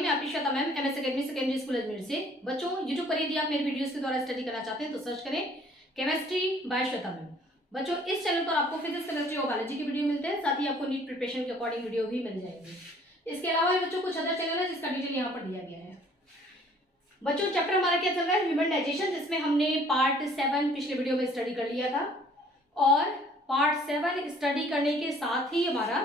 Morning में आपकी Shweta ma'am MS academy secondary school Ajmer से। बच्चों यूट्यूब पर यदि आप मेरे वीडियोस के द्वारा स्टडी करना चाहते हैं तो सर्च करें केमिस्ट्री बाय श्वेता मैम। बच्चों इस चैनल पर आपको फिजिक्स केमिस्ट्री और बायोलॉजी के वीडियो मिलते हैं, साथ ही आपको नीट प्रिपरेशन के अकॉर्डिंग वीडियो भी मिल जाएगी। इसके अलावा बच्चों कुछ अदर चैनल है जिसका डिटेल यहाँ पर दिया गया है। बच्चों चैप्टर हमारा क्या चल रहा है, ह्यूमन डाइजेशन, जिसमें हमने पार्ट 7 पिछले वीडियो में स्टडी कर लिया था। और पार्ट 7 स्टडी करने के साथ ही हमारा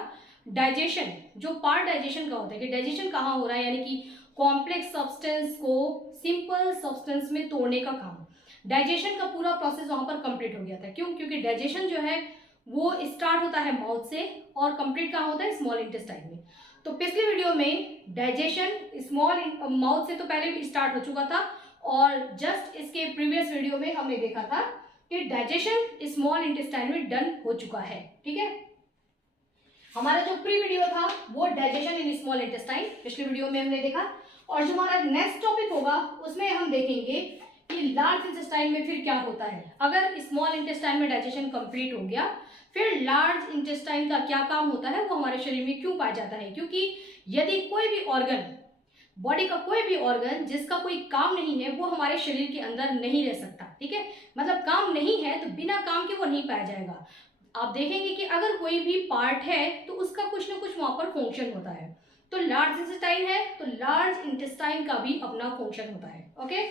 डाइजेशन, जो पार्ट डाइजेशन का होता है कि डाइजेशन कहाँ हो रहा है, यानी कि कॉम्प्लेक्स सब्सटेंस को सिंपल सब्सटेंस में तोड़ने का काम, डाइजेशन का पूरा प्रोसेस वहां पर कंप्लीट हो गया था। क्यों? क्योंकि डाइजेशन जो है वो स्टार्ट होता है माउथ से और कंप्लीट कहाँ होता है, स्मॉल इंटेस्टाइन में। तो पिछले वीडियो में डाइजेशन स्मॉल माउथ से तो पहले भी स्टार्ट हो चुका था, और जस्ट इसके प्रीवियस वीडियो में हमने देखा था कि डाइजेशन स्मॉल इंटेस्टाइन में डन हो चुका है। ठीक है, हमारा जो प्री वीडियो था वो डाइजेशन इन स्मॉल इंटेस्टाइन पिछले वीडियो में हमने देखा। और जो हमारा नेक्स्ट टॉपिक होगा उसमें हम देखेंगे कि लार्ज इंटेस्टाइन में फिर क्या होता है। अगर स्मॉल इंटेस्टाइन में डाइजेशन कंप्लीट हो गया, फिर लार्ज इंटेस्टाइन का क्या काम होता है, वो हमारे शरीर में क्यों पाया जाता है। क्योंकि यदि कोई भी ऑर्गन, बॉडी का कोई भी ऑर्गन जिसका कोई काम नहीं है, वो हमारे शरीर के अंदर नहीं रह सकता। ठीक है, मतलब काम नहीं है तो बिना काम के वो नहीं पाया जाएगा। आप देखेंगे कि अगर कोई भी पार्ट है तो उसका कुछ ना कुछ वहां पर फंक्शन होता है। तो लार्ज इंटेस्टाइन है तो लार्ज इंटेस्टाइन का भी अपना फंक्शन होता है। ओके,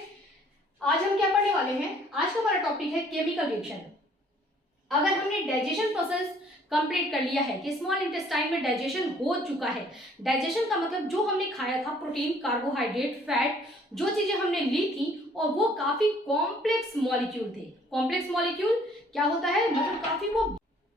आज हम क्या पढ़ने वाले हैं, आज का हमारा टॉपिक है केमिकल रिएक्शन। अगर हमने डाइजेशन प्रोसेस कंप्लीट कर लिया है कि स्मॉल इंटेस्टाइन में डाइजेशन हो चुका है, डाइजेशन का मतलब जो हमने खाया था, प्रोटीन, कार्बोहाइड्रेट, फैट, जो चीजें हमने ली थी, और वो काफी कॉम्प्लेक्स मॉलिक्यूल थे। कॉम्प्लेक्स मॉलिक्यूल क्या होता है, मतलब काफी वो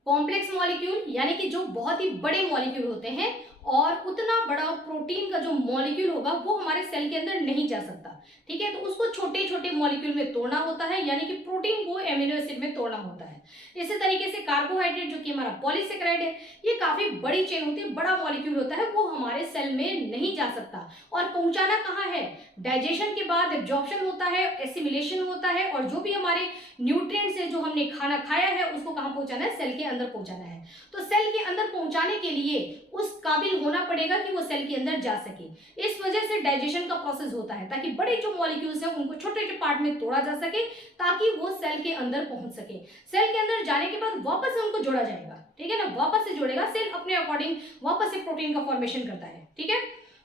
कॉम्प्लेक्स मॉलिक्यूल, यानी कि जो बहुत ही बड़े मॉलिक्यूल होते हैं, और उतना बड़ा प्रोटीन का जो मॉलिक्यूल होगा वो हमारे सेल के अंदर नहीं जा सकता। ठीक है, तो उसको छोटे छोटे मॉलिक्यूल में तोड़ना होता है, यानी कि प्रोटीन को एमिनो एसिड में तोड़ना होता है। इसी तरीके से कार्बोहाइड्रेट जो कि हमारा पॉलीसेकेराइड है, ये काफी बड़ी चेन होती है, बड़ा मॉलिक्यूल होता है, वो हमारे सेल में नहीं जा सकता। और पहुंचाना कहाँ है, डाइजेशन के बाद एब्जॉर्प्शन होता है, एसिमिलेशन होता है, और जो भी हमारे न्यूट्रिएंट्स है जो हमने खाना खाया है उसको कहाँ पहुंचाना है, सेल के अंदर पहुंचाना है। तो सेल के अंदर पहुंचाने के लिए उस काबिल होना पड़ेगा कि वो सेल के अंदर जा सके। इस वजह से डाइजेशन का प्रोसेस होता है, ताकि बड़े जो मॉलिक्यूल्स हैं उनको छोटे छोटे पार्ट में तोड़ा जा सके, ताकि वो सेल के अंदर पहुंच सके। सेल के अंदर जाने के बाद वापस से उनको जोड़ा जाएगा। ठीक है ना, वापस से जोड़ेगा, सेल अपने अकॉर्डिंग वापस से प्रोटीन का फॉर्मेशन करता है। ठीक है,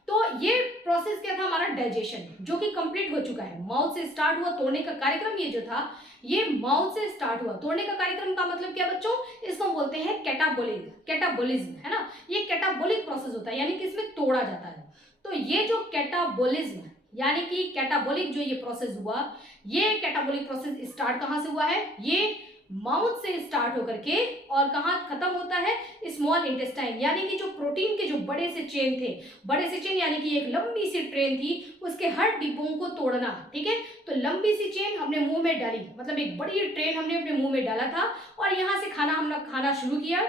तो ये प्रोसेस क्या था हमारा, डाइजेशन, जो कि कंप्लीट हो चुका है। माउथ से स्टार्ट हुआ तोड़ने का कार्यक्रम, ये जो था ये माउथ से स्टार्ट हुआ। तोड़ने का कार्यक्रम का मतलब क्या बच्चों, इसको बोलते हैं कैटाबोलिज्म, है ना। ये कैटाबोलिक प्रोसेस होता है, यानी कि इसमें तोड़ा जाता है। तो ये जो कैटाबोलिज्म यानी कि कैटाबोलिक जो ये प्रोसेस हुआ, ये कैटाबोलिक प्रोसेस स्टार्ट कहाँ से हुआ है, ये माउथ से स्टार्ट होकर के और कहाँ खत्म होता है, स्मॉल इंटेस्टाइन, यानी कि जो प्रोटीन के जो बड़े से चेन थे, बड़े से चेन यानी कि एक लंबी सी ट्रेन थी, उसके हर डिब्बों को तोड़ना। ठीक है, तो लंबी सी चेन हमने मुंह में डाली, मतलब एक बड़ी ट्रेन हमने अपने मुंह में डाला था, और यहाँ से हमने खाना शुरू किया,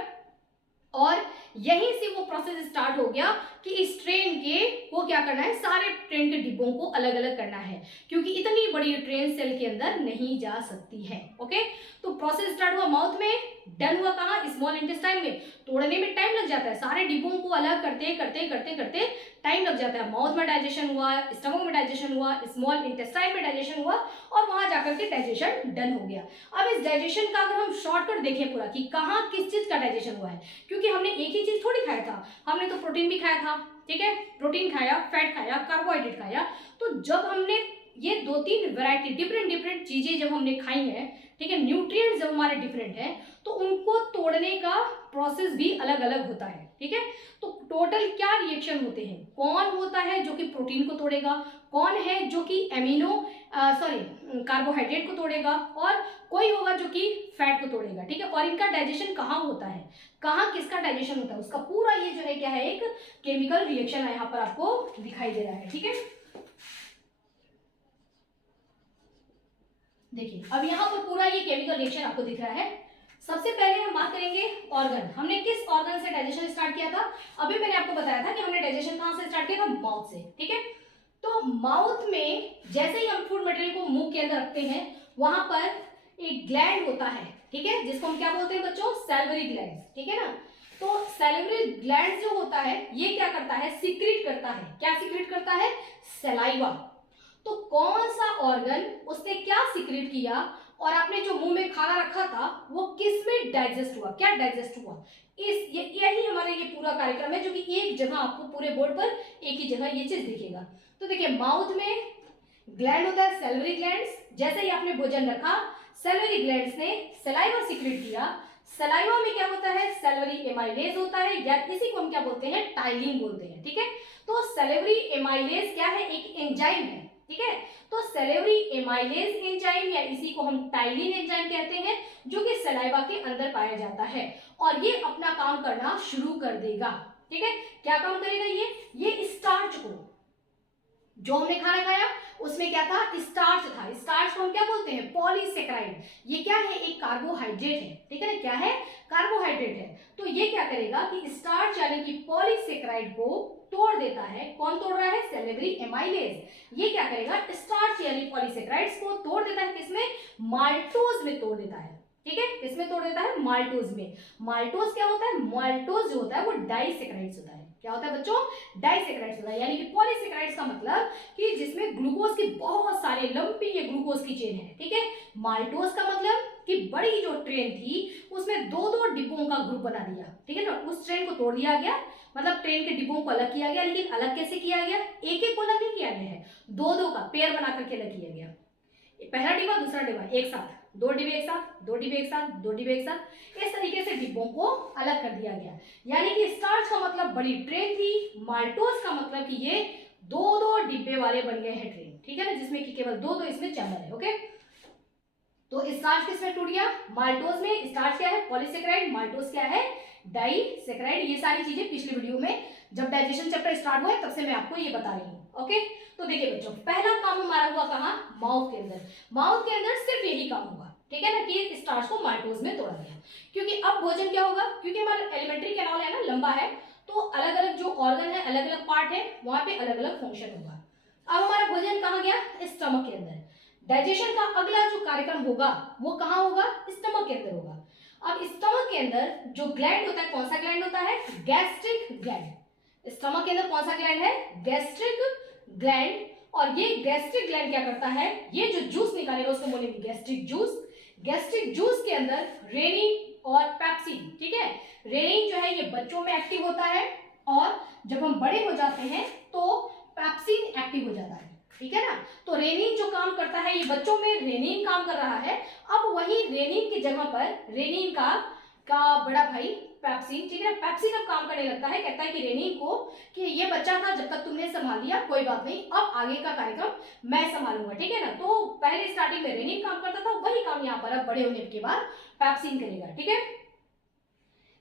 और यहीं से वो प्रोसेस स्टार्ट हो गया कि इस ट्रेन के को क्या करना है, सारे ट्रेन के डिब्बों को अलग अलग करना है, क्योंकि इतनी बड़ी ट्रेन सेल के अंदर नहीं जा सकती है। ओके, तो प्रोसेस स्टार्ट हुआ माउथ में, डन हुआ कहाँ, स्मॉल इंटेस्टाइन में। तोड़ने में टाइम लग जाता है, सारे डिब्बों को अलग करते करते करते करते टाइम लग जाता है। माउथ में डाइजेशन हुआ, स्टमक में डाइजेशन हुआ, स्मॉल इंटेस्टाइन में डाइजेशन हुआ, और वहां जाकर के डाइजेशन डन हो गया। अब इस डाइजेशन का अगर हम शॉर्टकट देखें पूरा कि कहाँ किस चीज का डाइजेशन हुआ है, क्योंकि हमने एक ही चीज थोड़ी खाया था, हमने तो प्रोटीन भी खाया था। ठीक है, प्रोटीन खाया, फैट खाया, कार्बोहाइड्रेट खाया। तो जब हमने ये 2-3 वैरायटी डिफरेंट चीजें जब हमने खाई हैं, ठीक है, न्यूट्रिएंट्स जब हमारे डिफरेंट हैं, तो उनको तोड़ने का प्रोसेस भी अलग अलग होता है। ठीक है, तो टोटल क्या रिएक्शन होते हैं, कौन होता है जो कि प्रोटीन को तोड़ेगा, कौन है जो कि कार्बोहाइड्रेट को तोड़ेगा, और कोई होगा जो कि फैट को तोड़ेगा। ठीक है, और इनका डाइजेशन कहाँ होता है, कहाँ किसका डाइजेशन होता है, उसका पूरा ये जो है क्या है, एक केमिकल रिएक्शन यहाँ पर आपको दिखाई दे रहा है। ठीक है, देखिए अब यहाँ पर पूरा ये केमिकल रिएक्शन आपको दिख रहा है। सबसे पहले हम बात करेंगे ऑर्गन, हमने किस ऑर्गन से डाइजेशन स्टार्ट किया था। अभी मैंने आपको बताया था कि हमने डाइजेशन कहाँ से स्टार्ट किया था, माउथ से। ठीक है, तो माउथ में जैसे ही हम फूड मटेरियल को मुंह के अंदर रखते हैं, वहां पर एक ग्लैंड होता है। ठीक है, जिसको हम क्या बोलते हैं बच्चों, सैलिवरी ग्लैंड। ठीक है ना, तो सैलिवरी ग्लैंड जो होता है ये क्या करता है, सीक्रेट करता है। क्या सीक्रेट करता है? सलाइवा। तो कौन सा ऑर्गन उसने क्या सीक्रेट किया और आपने जो मुंह में खाना रखा था वो किस में डाइजेस्ट हुआ, क्या डाइजेस्ट हुआ? यही हमारा ये पूरा कार्यक्रम है, जो कि एक जगह आपको पूरे बोर्ड पर एक ही जगह ये चीज दिखेगा। तो देखिए, माउथ में ग्लैंड होता है सैलिवरी ग्लैंड्स। जैसे ही आपने भोजन रखा, सैलिवरी ग्लैंड्स ने सलाइवा सीक्रेट किया। सलाइवा में क्या होता है? सैलिवरी एमाइलेज होता है, या इसी को हम क्या बोलते हैं? टाइलिन बोलते हैं। ठीक है, तो सैलिवरी एमाइलेज क्या है? एक एंजाइम है। ठीक है, तो सैलिवरी एमाइलेज एंजाइम या इसी को हम टाइलिन एंजाइम कहते हैं, जो कि सलाइवा के अंदर पाया जाता है और ये अपना काम करना शुरू कर देगा। ठीक है, क्या काम करेगा? ये स्टार्च को, जो हमने खाना खाया उसमें क्या था? स्टार्च था। स्टार्च को हम क्या बोलते हैं? पॉलीसेकेराइड। ये क्या है? एक कार्बोहाइड्रेट है। ठीक है ना, क्या है? कार्बोहाइड्रेट है। तो ये क्या करेगा कि स्टार्च यानी कि पॉलीसेकेराइड को तोड़ देता है। कौन तोड़ रहा है? Salivary amylase. ये क्या करेगा? स्टार्च यानी पॉलीसेकेराइड्स को तोड़ देता है। किसमें? माल्टोज में तोड़ देता है। ठीक है, किसमें तोड़ देता है? माल्टोज में। माल्टोज क्या होता है? माल्टोज जो होता है वो डाइसेकेराइड्स होता है। क्या होता है बच्चों? डाइसेकेराइड्स होता है। यानी कि पॉलीसेकेराइड्स का मतलब कि जिसमें ग्लूकोज की बहुत सारे लंबी ये ग्लूकोज की चेन है। ठीक है, माल्टोज का मतलब कि बड़ी जो ट्रेन थी उसमें दो दो डिब्बों का ग्रुप बना दिया। ठीक है ना, उस ट्रेन को तोड़ दिया गया, मतलब ट्रेन के डिब्बों को अलग किया गया। लेकिन अलग कैसे किया गया? एक एक को अलग नहीं किया गया है, दो दो का पेयर बना करके अलग किया गया। पहला डिब्बा दूसरा डिब्बा एक साथ, दो डिब्बे एक साथ, दो डिब्बे एक साथ, दो डिब्बे एक साथ, इस तरीके से डिब्बों को अलग कर दिया गया। यानी कि स्टार्च का मतलब बड़ी ट्रेन थी, माल्टोज का मतलब कि ये दो दो डिब्बे वाले बन गए हैं ट्रेन। ठीक है ना, जिसमें कि केवल दो दो इसमें चैम्बर है। ओके, तो स्टार्च किसमें टूट गया? माल्टोज में। स्टार्च क्या है? पॉलीसेकेराइड। माल्टोज क्या है? डाइसेकेराइड। ये सारी चीजें पिछले वीडियो में जब डाइजेशन चैप्टर स्टार्ट हुआ है तब से मैं आपको ये बता रही हूँ। ओके, तो देखिए बच्चों, पहला काम हमारा हुआ कहाँ? माउथ के अंदर। माउथ के अंदर सिर्फ यही काम होगा। ठीक है ना, कि स्टार्च को माल्टोज में तोड़ा गया। क्योंकि अब भोजन क्या होगा? क्योंकि हमारा एलिमेंट्री कैनाल है ना, लंबा है, तो अलग अलग जो ऑर्गन है, अलग अलग पार्ट है, वहां पे अलग अलग फंक्शन होगा। अब हमारा भोजन कहाँ गया? स्टमक के अंदर। डाइजेशन का अगला जो कार्यक्रम होगा वो कहाँ होगा? स्टमक के अंदर होगा। अब स्टमक के अंदर जो ग्लैंड होता है, कौन सा ग्लैंड होता है? Gastric gland. स्टमक के अंदर कौन सा ग्लैंड है? Gastric gland. और ये गैस्ट्रिक ग्लैंड क्या करता है? ये जो जूस निकालेगा उसको बोलेंगे गैस्ट्रिक जूस। गैस्ट्रिक जूस के अंदर रेनिन और पेप्सिन। ठीक है, रेनिन जो है ये बच्चों में एक्टिव होता है और जब हम बड़े हो जाते हैं तो पेप्सिन एक्टिव हो जाता है। ठीक है ना, तो रेनिन जो काम करता है, ये बच्चों में रेनिन काम कर रहा है। अब वही रेनिन की जगह पर रेनिन का बड़ा भाई पेप्सिन। ठीक है, पेप्सिन अब काम करने लगता है, कहता है कि रेनिन को कि ये बच्चा था जब तक तुमने संभाल लिया, कोई बात नहीं, अब आगे का कार्यक्रम मैं संभालूंगा। ठीक है ना, तो पहले स्टार्टिंग में रेनिन काम करता था, वही काम यहाँ पर अब बड़े होने के बाद पेप्सिन करेगा। ठीक है,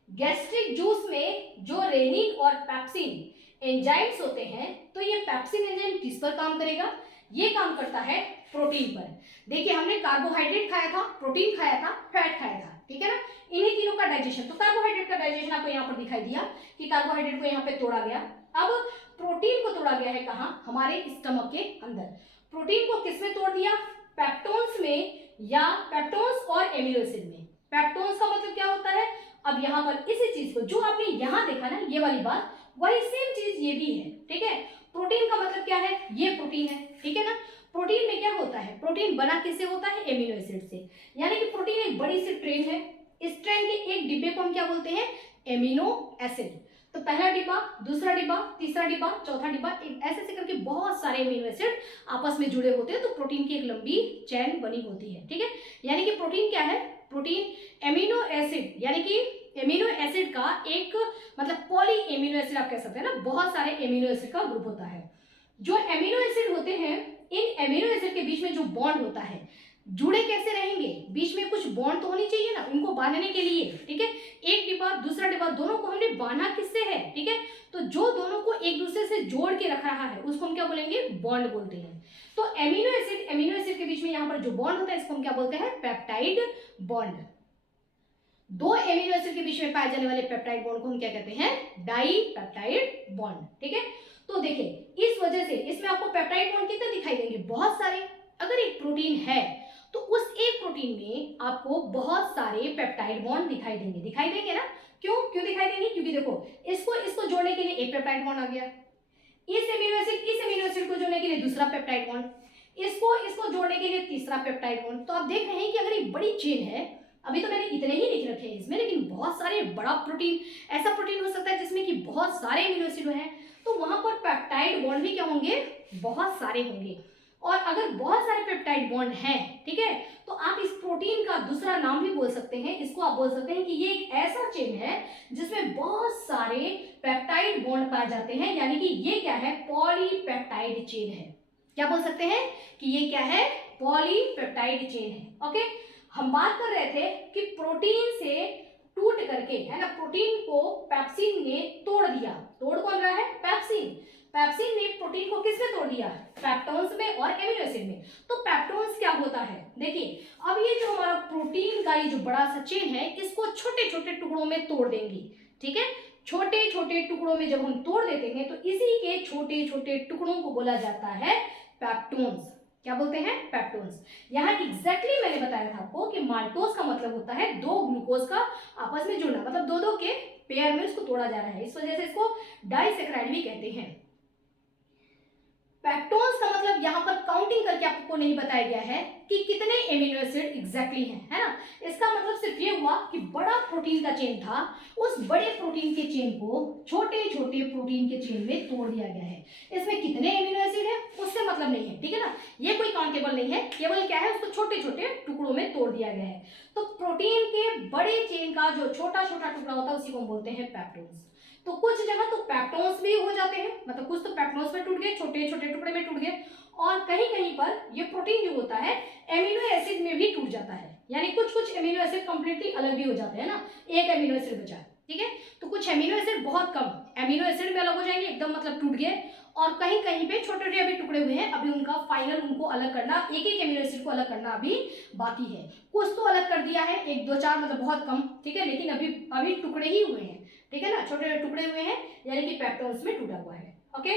गैस्ट्रिक जूस में जो रेनिन और पेप्सिन एंजाइम्स होते हैं, तो ये पेप्सिन एंजाइम किस पर काम करेगा? ये काम करता है प्रोटीन पर। देखिए, हमने कार्बोहाइड्रेट खाया था, प्रोटीन खाया था, फैट खाया था। ठीक है ना, इन्हीं तीनों का डाइजेशन। तो कार्बोहाइड्रेट का डाइजेशन आपको यहाँ पर दिखाई दिया कि कार्बोहाइड्रेट को यहाँ पे तोड़ा गया। अब प्रोटीन को तोड़ा गया है कहाँ? हमारे स्टमक के अंदर। प्रोटीन को किसमें तोड़ दिया? पेप्टोन्स में, या पेप्टोन्स और एमिनो एसिड में। पेप्टोन्स का मतलब क्या होता है? अब यहाँ पर इसी चीज को जो आपने यहाँ देखा ना, ये वाली बात, वही सेम चीज ये भी है। ठीक है, प्रोटीन का मतलब क्या है? ये प्रोटीन है। ठीक है ना, प्रोटीन में क्या होता है? प्रोटीन बना किससे होता है? एमिनो एसिड से। यानी कि प्रोटीन एक बड़ी सी ट्रेन है। इस ट्रेन के एक डिब्बे को हम क्या बोलते हैं? Amino acid. तो पहला डिब्बा, दूसरा डिब्बा, तीसरा डिब्बा, चौथा डिब्बा, ऐसे करके बहुत सारे एमिनो एसिड आपस में जुड़े होते हैं, तो प्रोटीन की एक लंबी चैन बनी होती है। ठीक है, यानी कि प्रोटीन क्या है? प्रोटीन एमिनो एसिड, यानी कि एमिनो एसिड का एक मतलब पॉली एमिनो एसिड आप कह सकते हैं ना, बहुत सारे एमिनो एसिड का ग्रुप होता है। जो एमिनो एसिड होते हैं, इन एमिनो एसिड के बीच में जो बॉन्ड होता है, जुड़े कैसे रहेंगे? बीच में कुछ बॉन्ड तो होनी चाहिए ना उनको बांधने के लिए। ठीक है, एक डिब्बा दूसरा डिब्बा, दोनों को हमने बांधा किससे है? ठीक है, तो जो दोनों को एक दूसरे से जोड़ के रख रहा है उसको हम क्या बोलेंगे? बॉन्ड बोलते हैं। तो एमिनो एसिड के बीच में यहाँ पर जो बॉन्ड होता है इसको हम क्या बोलते हैं? Peptide bond. दो एमिनो एसिड के बीच में पाए जाने वाले पेप्टाइड बॉन्ड को हम क्या कहते हैं? Dipeptide bond. ठीक है, तो देखिए इस वजह से इसमें आपको पेप्टाइड बॉन्ड कितने दिखाई देंगे? बहुत सारे। अगर एक प्रोटीन है तो उस एक प्रोटीन में आपको बहुत सारे पेप्टाइड बॉन्ड दिखाई देंगे ना। क्यों दिखाई देंगे? क्योंकि देखो, इसको जोड़ने के लिए एक पेप्टाइड बॉन्ड आ गया, इस एमिनो दूसरा पेप्टाइड बॉन्ड, इसको जोड़ने के लिए तीसरा पेप्टाइड बॉन्ड। तो आप देख रहे हैं कि अगर ये बड़ी चेन है, अभी तो मैंने इतने ही लिख रखे हैं इसमें, लेकिन बहुत सारे बड़ा प्रोटीन, ऐसा प्रोटीन हो सकता है जिसमें कि बहुत सारे अमीनो एसिड हैं, तो वहां पर पेप्टाइड बॉन्ड भी क्या होंगे, बहुत सारे होंगे। और अगर बहुत सारे पेप्टाइड बॉन्ड हैं, ठीक है, तो आप इस प्रोटीन का दूसरा नाम भी बोल सकते हैं, इसको आप बोल सकते हैं कि ये एक ऐसा चेन है जिसमें बहुत सारे पेप्टाइड बॉन्ड पाए जाते हैं, यानी कि ये क्या है, पॉलीपेप्टाइड चेन है। क्या बोल सकते हैं कि ये क्या है, पॉलीपेप्टाइड चेन है। ओके, हम बात कर रहे थे कि प्रोटीन से टूट करके, है ना, प्रोटीन को पेप्सिन ने तोड़ दिया। तोड़ कौन रहा है, पेप्सिन। पेप्सिन ने प्रोटीन को किसमें तोड़ दिया, पेप्टोन्स में और एमिनो एसिड में। तो पेप्टोन्स क्या होता है, देखिए अब ये जो हमारा प्रोटीन का ये जो बड़ा सा चेन है, इसको छोटे छोटे टुकड़ों में तोड़ देंगी, ठीक है। छोटे छोटे टुकड़ों में जब हम तोड़ देते हैं तो इसी के छोटे छोटे टुकड़ों को बोला जाता है पेप्टोन्स। क्या बोलते हैं, पेप्टोन्स। यहाँ एग्जैक्टली मैंने बताया था आपको कि माल्टोज का मतलब होता है दो ग्लूकोज का आपस में जुड़ना, मतलब दो दो के पेयर में उसको तोड़ा जा रहा है, इस वजह से इसको डाइसेक्राइड भी कहते हैं। पेप्टोन्स का मतलब यहाँ पर काउंटिंग करके आपको नहीं बताया गया है कि कितने एमिनो एसिड एग्जैक्टली हैं, है ना। इसका मतलब सिर्फ ये हुआ कि बड़ा प्रोटीन का चेन था, उस बड़े प्रोटीन के चेन को छोटे छोटे प्रोटीन के चेन में तोड़ दिया गया है। इसमें कितने एमिनो एसिड है उससे मतलब नहीं है, ठीक है ना, ये कोई काउंटेबल नहीं है, केवल क्या है, उसको छोटे छोटे टुकड़ों में तोड़ दिया गया है। तो प्रोटीन के बड़े चेन का जो छोटा छोटा टुकड़ा होता है उसी को हम बोलते हैं पेप्टोन्स। तो कुछ जगह तो पेप्टोन्स भी हो जाते हैं, मतलब कुछ तो पेप्टोन्स में टूट गए, छोटे छोटे टुकड़े में टूट गए, और कहीं कहीं पर ये प्रोटीन जो होता है एमिनो एसिड में भी टूट जाता है, यानी कुछ कुछ एमिनो एसिड कंप्लीटली अलग भी हो जाते हैं ना, एक एमिनो एसिड बचा, ठीक है। तो कुछ एमिनो एसिड बहुत कम एमिनो एसिड में अलग हो जाएंगे एकदम, मतलब टूट गए, और कहीं कहीं पे छोटे छोटे अभी टुकड़े हुए हैं, अभी उनका फाइनल उनको अलग करना, एक एक एमिनो एसिड को अलग करना अभी बाकी है। कुछ तो अलग कर दिया है, एक दो चार, मतलब बहुत कम, ठीक है, लेकिन अभी टुकड़े ही हुए हैं, ठीक है ना, छोटे टुकड़े हुए हैं, यानी कि पेप्टोन्स में टूटा हुआ है। ओके,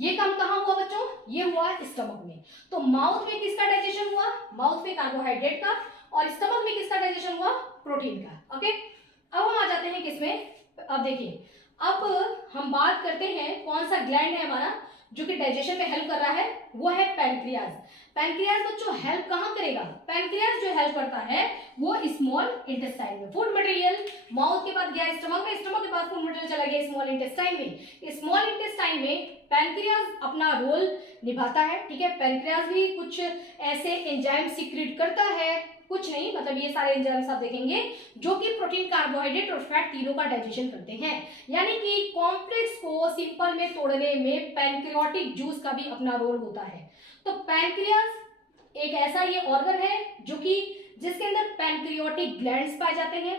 ये काम कहाँ हुआ बच्चों, ये हुआ स्टमक में। तो माउथ में किसका डाइजेशन हुआ, माउथ में कार्बोहाइड्रेट का, और स्टमक में किसका डाइजेशन हुआ, प्रोटीन का। ओके, अब हम आ जाते हैं किसमें, अब देखिए, अब हम बात करते हैं कौन सा ग्लैंड है हमारा जो कि डाइजेशन में हेल्प कर रहा है, वो है पैनक्रियाज। पैनक्रियाज बच्चों हेल्प कहाँ करेगा, पैनक्रियाज जो हेल्प करता है वो स्मॉल इंटेस्टाइन में। फूड मटेरियल माउथ के बाद गया स्टमक में, स्टमक के बाद फूड मटेरियल चला गया स्मॉल इंटेस्टाइन में। स्मॉल इंटेस्टाइन में पैनक्रियाज अपना रोल निभाता है, ठीक है। पैनक्रियाज भी कुछ ऐसे एंजाइम सीक्रेट करता है, कुछ नहीं, मतलब ये सारे एंजाइम्स आप देखेंगे जो कि प्रोटीन, कार्बोहाइड्रेट और फैट तीनों का डाइजेशन करते हैं। यानी कि कॉम्प्लेक्स को सिंपल में तोड़ने में पैनक्रियाटिक जूस का भी अपना रोल होता है। तो पैनक्रियाज एक ऐसा ये ऑर्गन है जो कि जिसके अंदर पैनक्रियाटिक ग्लैंड्स पाए जाते हैं।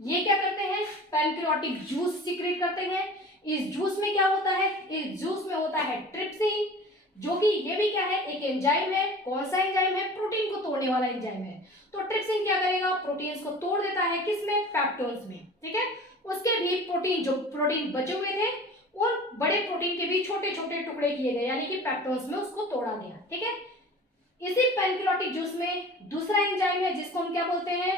ये क्या करते हैं, पैनक्रियाटिक जूस सीक्रेट करते हैं। इस जूस में क्या होता है, इस जूस में होता है ट्रिप्सिन, जो कि ये भी क्या है, एक एंजाइम है। कौन सा एंजाइम है, प्रोटीन को तोड़ने वाला एंजाइम है। तो ट्रिप्सिन क्या करेगा, प्रोटीन्स को तोड़ देता है, किसमें, पेप्टोन्स में, ठीक है। उसके भी प्रोटीन, जो प्रोटीन बचे हुए थे और बड़े प्रोटीन के भी छोटे छोटे टुकड़े किए गए, यानी कि पेप्टोन्स में उसको तोड़ा गया, ठीक है। इसी पैनक्रियाटिक जूस में दूसरा एंजाइम है जिसको हम क्या बोलते हैं,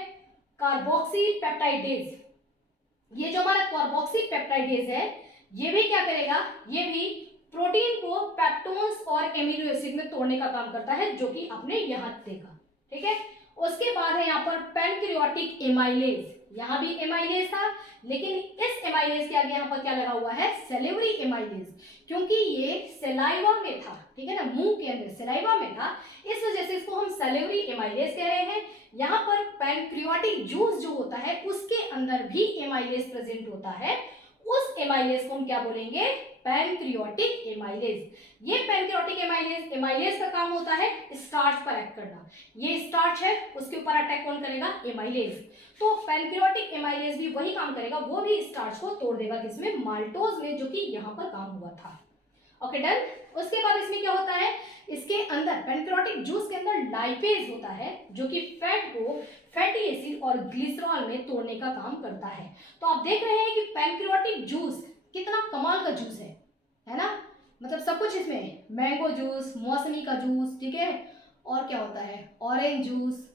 कार्बोक्सी पेप्टाइडेज। ये जो हमारा कार्बोक्सी पेप्टाइडेज है, ये भी क्या करेगा, ये भी प्रोटीन को पेप्टोन्स और एमिनो एसिड में तोड़ने का काम करता है, जो कि आपने यहां देखा, ठीक है। उसके बाद है यहाँ पर पैनक्रियाटिक एमाइलेज। यहाँ भी एमाइलेज था, लेकिन इस एमाइलेज के आगे यहाँ पर क्या लगा हुआ है, सेलेवरी एमाइलेज, क्योंकि ये सेलाइवा में था, ठीक है ना, मुंह के अंदर सेलाइवा में था, इस वजह से इसको हम सेलेवरी एमाइलेज कह रहे हैं। यहाँ पर पैनक्रियाटिक जूस जो होता है उसके अंदर भी एमाइलेज प्रेजेंट होता है, उस एमाइलेज को हम क्या बोलेंगे, पैनक्रियाटिक एमाइलेज। ये पैनक्रियाटिक एमाइलेज का काम होता है स्टार्च पर एक्ट करना। ये स्टार्च है, उसके ऊपर अटैक कौन करेगा, एमाइलेज। तो पैनक्रियाटिक एमाइलेज भी वही काम करेगा, वो भी स्टार्च को तोड़ देगा, किसमें, माल्टोज में, जो कि यहाँ पर काम हुआ था। Okay done. उसके बाद इसमें क्या होता है, इसके अंदर पैनक्रियाटिक जूस के अंदर लाइपेज होता है, जो कि फैट को फैटी एसिड और ग्लिसरॉल में तोड़ने का काम करता है। तो आप देख रहे हैं कि पैनक्रियाटिक जूस कितना कमाल का जूस है ना, मतलब सब कुछ इसमें, मैंगो जूस, मौसमी का जूस, ठीक है, और क्या होता है, ऑरेंज जूस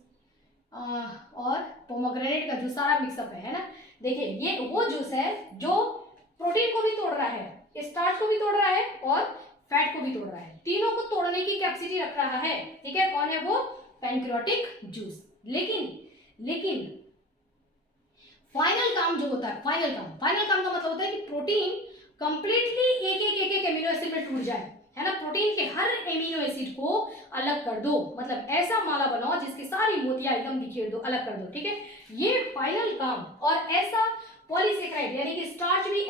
और पोमोग्रेनेट का जूस, सारा मिक्सअप है ना। देखिए ये वो जूस है जो प्रोटीन को भी तोड़ रहा है, स्टार्च को भी तोड़ रहा है और फैट को भी तोड़ रहा है, तीनों को तोड़ने की कैपेसिटी रख रहा है, ठीक है। कौन है वो? Pancreatic juice. लेकिन फाइनल काम जो होता है, फाइनल काम का मतलब होता है कि प्रोटीन कंप्लीटली एक एमिनो एसिड में टूट जाए, है ना। प्रोटीन के हर एमिनो एसिड को अलग कर दो, मतलब ऐसा माला बनाओ जिसकी सारी मोतियां एकदम बिखेर दो, अलग कर दो, ठीक है। ये फाइनल काम। और ऐसा पॉलीसेकेराइड यानी कि स्टार्च भी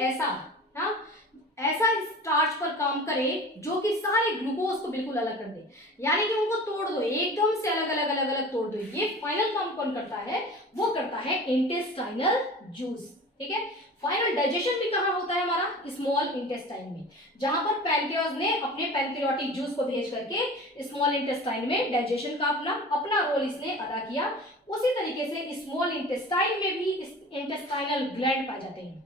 ऐसा स्टार्च पर काम करे जो कि सारे ग्लूकोज को बिल्कुल अलग कर दे, यानी कि उनको तोड़ दो, एकदम से अलग तोड़ दो। ये फाइनल काम कौन करता है? वो करता है इंटेस्टाइनल जूस, ठीक है। फाइनल डाइजेशन भी कहाँ होता है हमारा? स्मॉल इंटेस्टाइन में, जहां पर पैनक्रियाज ने अपने पैनक्रियाटिक जूस को भेज करके स्मॉल इंटेस्टाइन में डाइजेशन का अपना रोल इसने अदा किया। उसी तरीके से स्मॉल इंटेस्टाइन में भी इंटेस्टाइनल ग्लैंड पाए जाते हैं।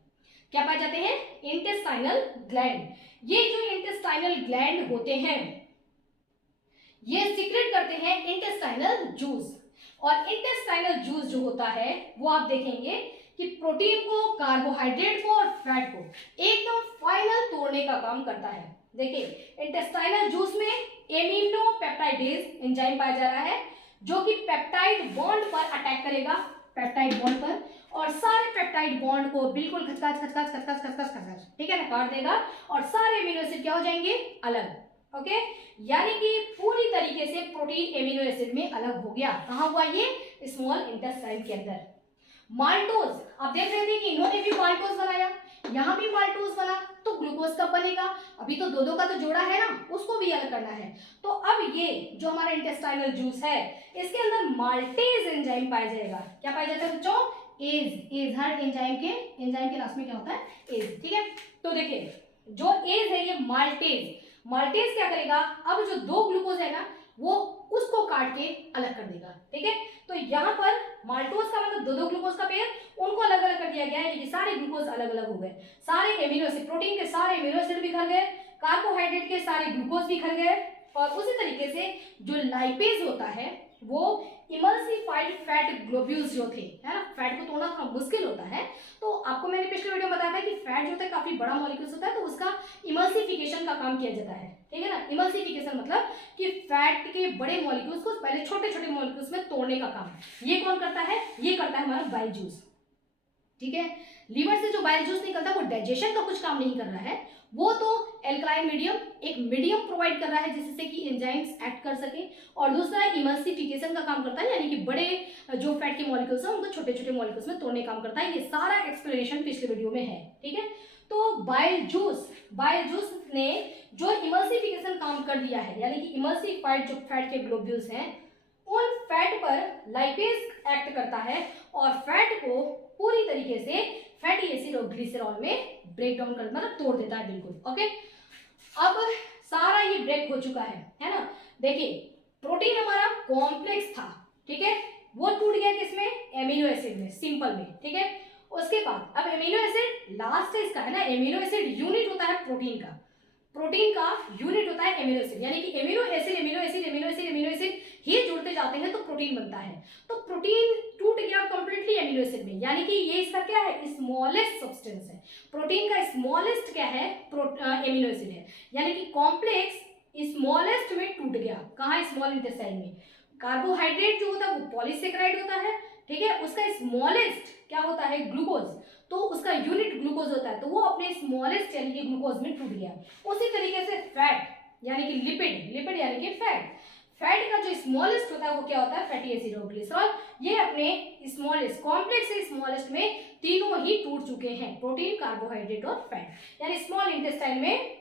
क्या पाए जाते हैं? Intestinal gland. ये जो इंटेस्टाइनल ग्लैंड होते हैं ये सीक्रेट करते हैं इंटेस्टाइनल जूस। और इंटेस्टाइनल जूस जो होता है वो आप देखेंगे कि प्रोटीन को, कार्बोहाइड्रेट को और फैट को एकदम फाइनल तोड़ने का काम करता है। देखिए इंटेस्टाइनल जूस में एमिनो पेप्टाइडेज एंजाइम पाया जा रहा है जो कि पेप्टाइड बॉन्ड पर अटैक करेगा, पेप्टाइड बॉन्ड पर, और सारे पेप्टाइड बॉन्ड को बिल्कुल खचखच, ठीक है ना, काट देगा और सारे एमिनो एसिड क्या हो जाएंगे? अलग। ओके, यानी कि पूरी तरीके से प्रोटीन एमिनो एसिड में अलग हो गया। कहाँ हुआ ये? स्मॉल इंटेस्टाइन के अंदर। माल्टोज, आप देख रहे थे कि इन्होंने भी माल्टोज बनाया, यहाँ भी माल्टोज बना, तो ग्लूकोज कब बनेगा? अभी तो दो का तो जोड़ा है ना, उसको भी अलग करना है। तो अब ये जो हमारा इंटेस्टाइनल जूस है इसके अंदर माल्टेज एंजाइम पाया जाएगा। क्या पाया जाता है बच्चों? एज। हर एंजाइम के लास्ट में क्या होता है? एज, ठीक है। तो देखिए जो एज है ये माल्टेज क्या करेगा? अब जो दो ग्लूकोज है ना वो उसको काट के अलग कर देगा, ठीक है। तो यहाँ पर माल्टोज का मतलब दो ग्लूकोज का पेयर, उनको अलग अलग कर दिया गया है, सारे ग्लूकोज अलग अलग हो गए, सारे एमिनो एसिड, प्रोटीन के सारे एमिनो एसिड बिखर गए, कार्बोहाइड्रेट के सारे ग्लूकोज बिखर गए। और उसी तरीके से जो लाइपेज होता है वो इमल्सिफाइड फैट ग्लोब्यूल्स जो थे, है ना, फैट को तोड़ना थोड़ा मुश्किल होता है। तो आपको मैंने पिछले वीडियो में बताया था कि फैट जो होता है काफी बड़ा मॉलिक्यूल्स होता है, तो उसका इमल्सिफिकेशन का काम किया जाता है, ठीक है ना। इमल्सिफिकेशन मतलब कि फैट के बड़े मॉलिक्यूल्स को पहले छोटे छोटे मॉलिक्यूल्स में तोड़ने का काम ये कौन करता है? ये करता है हमारा बाइल जूस, ठीक है। लीवर से जो बाइल जूस निकलता है वो डाइजेशन का कुछ काम नहीं कर रहा है, वो तो एल्कलाइन मीडियम, एक मीडियम प्रोवाइड कर रहा है जिससे कि एंजाइम्स एक्ट कर सके, और दूसरा इमल्सिफिकेशन का काम करता है, यानी कि बड़े जो फैट के मॉलिक्यूल्स हैं उनको छोटे छोटे मॉलिक्यूल्स में तोड़ने का काम करता है। ये सारा एक्सप्लेनेशन पिछले वीडियो में है, ठीक है। तो बाइल जूस ने जो इमल्सिफिकेशन काम कर दिया है, यानी कि इमल्सिफाइड जो फैट के ग्लोब्यूल्स हैं उन फैट पर लाइपेज एक्ट करता है और फैट को पूरी तरीके से फैटी एसिड और ग्लिसरॉल में ब्रेक डाउन कर, मतलब तोड़ देता है बिल्कुल। ओके, अब सारा ये ब्रेक हो चुका है ना। देखिए प्रोटीन हमारा कॉम्प्लेक्स था, ठीक है, वो टूट गया किसमें? एमिनो एसिड में, सिंपल में, ठीक है। उसके बाद अब एमिनो एसिड लास्ट है इसका, है ना। एमिनो एसिड यूनिट होता है प्रोटीन का यूनिट होता है एमिनो एसिड, यानी कि एमिनो एसिड ही जुड़ते जाते हैं तो प्रोटीन बनता है। तो प्रोटीन टूट गया कंप्लीटली एमिनो एसिड में, यानी कि ये इसका क्या है? स्मॉलेस्ट सब्सटेंस है। प्रोटीन का स्मॉलेस्ट क्या है? एमिनो एसिड है, यानी कि कॉम्प्लेक्स स्मॉलेस्ट में टूट गया। कहाँ? स्मॉल इंटेस्टाइन में। कार्बोहाइड्रेट जो होता है वो पॉलीसेकेराइड होता है, ठीक है, उसका स्मॉलेस्ट क्या होता है? ग्लूकोज, तो उसका यूनिट ग्लूकोज होता है, तो वो अपने स्मॉलेस्ट यानी कि ग्लूकोज में टूट गया। उसी तरीके से फैट यानी कि लिपिड यानी कि फैट का जो स्मॉलेस्ट होता है वो क्या होता है? फैटी एसिड और ग्लिसरॉल। ये अपने स्मॉलेस्ट कॉम्प्लेक्स से स्मॉलेस्ट में तीनों ही टूट चुके हैं, प्रोटीन, कार्बोहाइड्रेट और फैट, यानी स्मॉल इंटेस्टाइन में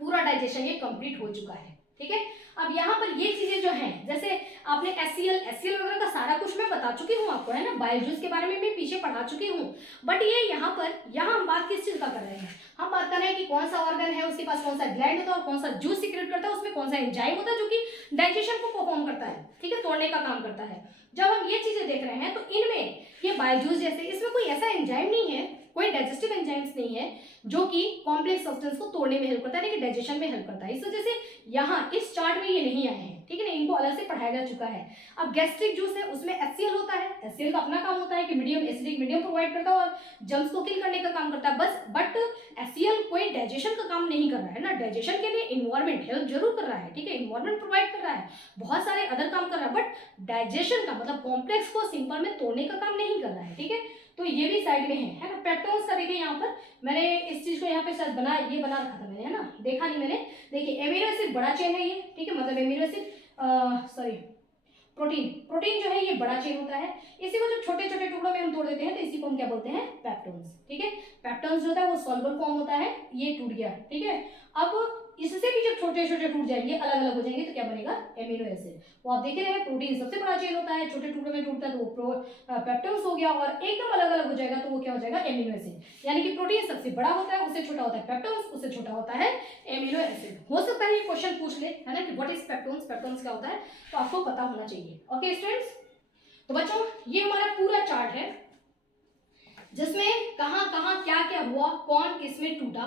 पूरा डाइजेशन ये कंप्लीट हो चुका है, ठीक है। अब यहाँ पर ये चीजें जो हैं, जैसे आपने एचसीएल वगैरह का सारा कुछ मैं बता चुकी हूँ आपको, है ना। बाइल जूस के बारे में मैं पीछे पढ़ा चुकी हूँ, बट ये यहाँ हम बात किस चीज का कर रहे हैं? हम बात कर रहे हैं कि कौन सा ऑर्गन है, उसके पास कौन सा ग्लैंड होता है और कौन सा जूस सीक्रेट करता है, उसमें कौन सा एंजाइम होता है जो कि डाइजेशन को परफॉर्म करता है, ठीक है, तोड़ने का काम करता है। जब हम ये चीजें देख रहे हैं तो इनमें ये बाइल जूस जैसे इसमें कोई ऐसा एंजाइम नहीं है, कोई डाइजेस्टिव एंजाइम्स नहीं है जो कि कॉम्प्लेक्स सब्सटेंस को तोड़ने में हेल्प करता है, यानी कि डाइजेशन में हेल्प करता है। इस वजह से यहाँ इस चार्ट में ये नहीं आए हैं, ठीक है ना, इनको अलग से पढ़ाया जा चुका है। अब गैस्ट्रिक जूस है, उसमें HCl होता है। HCl का अपना काम होता है कि मीडियम एसिडिक मीडियम प्रोवाइड करता है और जर्म्स को किल करने का काम करता है बस। बट HCl कोई डाइजेशन का काम नहीं कर रहा है ना, डाइजेशन के लिए इन्वायरमेंट हेल्प जरूर कर रहा है, ठीक है, इन्वायरमेंट प्रोवाइड कर रहा है, बहुत सारे अदर काम कर रहा है, बट डाइजेशन का मतलब कॉम्प्लेक्स को सिंपल में तोड़ने का काम नहीं कर रहा है, ठीक है। तो ये भी साइड में है ना। पेप्टोन्स का देखिए यहाँ पर मैंने इस चीज को यहाँ पे शायद ये बना रखा था मैंने, है ना, देखा नहीं मैंने। देखिए एमिनो एसिड बड़ा चेन है ये, ठीक है, मतलब एमिनो एसिड प्रोटीन जो है ये बड़ा चेन होता है। इसी को जब छोटे छोटे टुकड़ों में हम तोड़ देते हैं तो इसी को हम क्या बोलते हैं, पेप्टोन्स, ठीक है। पेप्टोन्स जो होता है वो सॉल्युबल फॉर्म होता है, ये टूट गया, ठीक है। अब इससे भी जब छोटे छोटे टूट जाएंगे, अलग अलग हो जाएंगे, तो क्या बनेगा, एमिनो एसिड। वो आप देख रहे हैं प्रोटीन सबसे बड़ा चेन होता है, छोटे टुकड़ों में टूटता है तो वो पेप्टोन्स हो गया, और एकदम अलग अलग हो जाएगा तो वो क्या हो जाएगा, एमिनो एसिड। यानी कि प्रोटीन सबसे बड़ा होता है, उससे छोटा होता है पेप्टोन्स, उससे छोटा होता है एमिनो एसिड। हो सकता है ये क्वेश्चन पूछ ले, है ना, कि व्हाट इज पेप्टोन्स, पेप्टोन्स क्या होता है, तो आपको पता होना चाहिए। ओके स्टूडेंट्स, तो बच्चों ये हमारा पूरा चार्ट है जिसमें कहाँ कहाँ क्या क्या हुआ, कौन किसमें टूटा,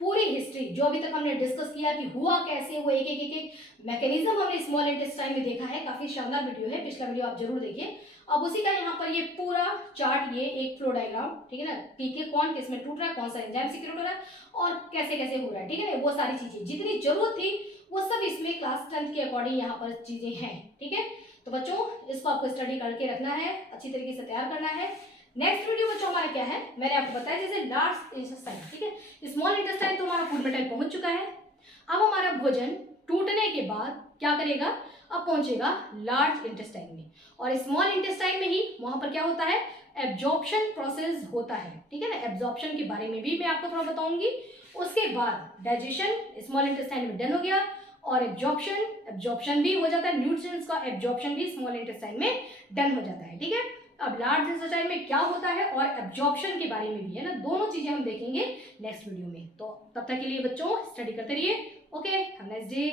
पूरी हिस्ट्री जो अभी तक हमने डिस्कस किया कि हुआ कैसे, वो एक एक एक एक मैकेनिज्म हमने स्मॉल इंटेस्टाइन में देखा है। काफी शानदार वीडियो है, पिछला वीडियो आप जरूर देखिए। अब उसी का यहाँ पर ये पूरा चार्ट, ये एक फ्लो डायग्राम, ठीक है ना, कि कौन किसमें टूट रहा है, कौन सा एंजाइम सीक्रेट हो रहा है और कैसे कैसे हो रहा है, ठीक है ना, वो सारी चीजें जितनी जरूरत थी वो सब इसमें क्लास 10 के अकॉर्डिंग यहाँ पर चीजें हैं, ठीक है। तो बच्चों इसको आपको स्टडी करके रखना है, अच्छी तरीके से तैयार करना है। नेक्स्ट वीडियो बच्चों हमारा क्या है, मैंने आपको बताया जैसे लार्ज इंटेस्टाइन, ठीक है, स्मॉल इंटेस्टाइन तो हमारा फूड मेटल पहुंच चुका है। अब हमारा भोजन टूटने के बाद क्या करेगा, अब पहुंचेगा लार्ज इंटेस्टाइन में, और स्मॉल इंटेस्टाइन में ही वहां पर क्या होता है, एब्जॉर्प्शन प्रोसेस होता है, ठीक है ना। एब्जॉर्प्शन के बारे में भी मैं आपको थोड़ा बताऊंगी। उसके बाद डाइजेशन स्मॉल इंटेस्टाइन में डन हो गया, और एब्जॉर्प्शन भी हो जाता है, न्यूट्रिएंट्स का एब्जॉर्प्शन भी स्मॉल इंटेस्टाइन में डन हो जाता है, ठीक है। अब लार्ज इंटेस्टाइन में क्या होता है और एब्जॉर्प्शन के बारे में भी, है ना, दोनों चीजें हम देखेंगे नेक्स्ट वीडियो में। तो तब तक के लिए बच्चों स्टडी करते रहिए। Okay, have a nice day.